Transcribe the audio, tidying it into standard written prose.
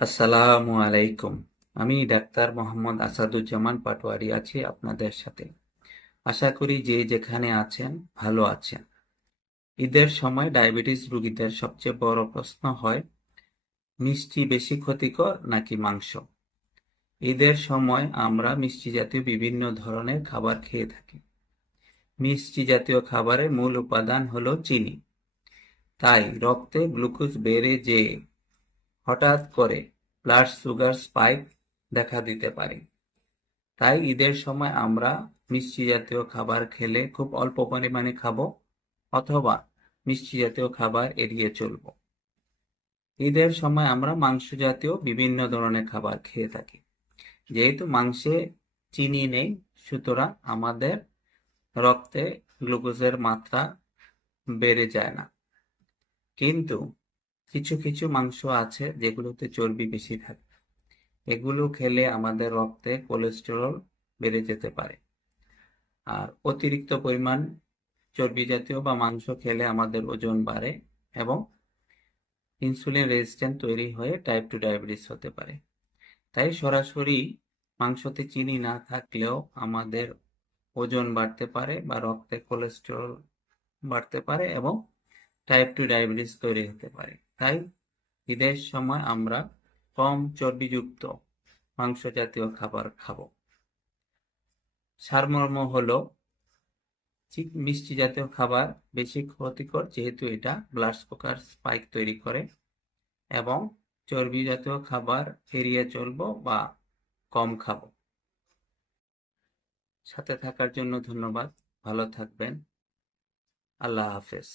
আসসালামু আলাইকুম। আমি ডাক্তার মোহাম্মদ আসাদুজ্জামান পাটোয়ারি আছি আপনাদের সাথে। আশা করি যে যেখানে আছেন ভালো আছেন। ঈদের সময় ডায়াবেটিস রোগীদের সবচেয়ে বড় প্রশ্ন হয়, মিষ্টি বেশি ক্ষতিকর নাকি মাংস? ঈদের সময় আমরা মিষ্টি জাতীয় বিভিন্ন ধরনের খাবার খেয়ে থাকি। মিষ্টি জাতীয় খাবারের মূল উপাদান হলো চিনি। তাই রক্তে গ্লুকোজ বেড়ে যেয়ে হঠাৎ করে ব্লাড সুগার স্পাইক দেখা দিতে পারে। তাই ঈদের সময় আমরা মিষ্টি জাতীয় খাবার খেলে খুব অল্প পরিমাণে খাবো, অথবা মিষ্টি জাতীয় খাবার এড়িয়ে চলবো। ঈদের সময় আমরা মাংস জাতীয় বিভিন্ন ধরনের খাবার খেয়ে থাকি। যেহেতু মাংসে চিনি নেই, সুতরাং আমাদের রক্তে গ্লুকোজের মাত্রা বেড়ে যায় না। কিন্তু কিছু কিছু মাংস আছে যেগুলোতে চর্বি বেশি থাকে। এগুলো খেলে আমাদের রক্তে কোলেস্টেরল বেড়ে যেতে পারে। আর অতিরিক্ত পরিমাণ চর্বি জাতীয় বা মাংস খেলে আমাদের ওজন বাড়ে এবং ইনসুলিন রেজিস্ট্যান্স তৈরি হয়ে টাইপ 2 ডায়াবেটিস হতে পারে। তাই সরাসরি মাংসতে চিনি না থাকলেও আমাদের ওজন বাড়তে পারে বা রক্তে কোলেস্টেরল বাড়তে পারে এবং টাইপ 2 ডায়াবেটিস তৈরি হতে পারে। তাই ঈদের সময় আমরা কম চর্বিযুক্ত মাংস জাতীয় খাবার খাবো। সারমর্ম হলো, মিষ্টি জাতীয় খাবার বেশি ক্ষতিকর, যেহেতু এটা ব্লাড সুগার স্পাইক তৈরি করে, এবং চর্বি জাতীয় খাবার এড়িয়ে চলবো বা কম খাবো। সাথে থাকার জন্য ধন্যবাদ। ভালো থাকবেন। আল্লাহ হাফেজ।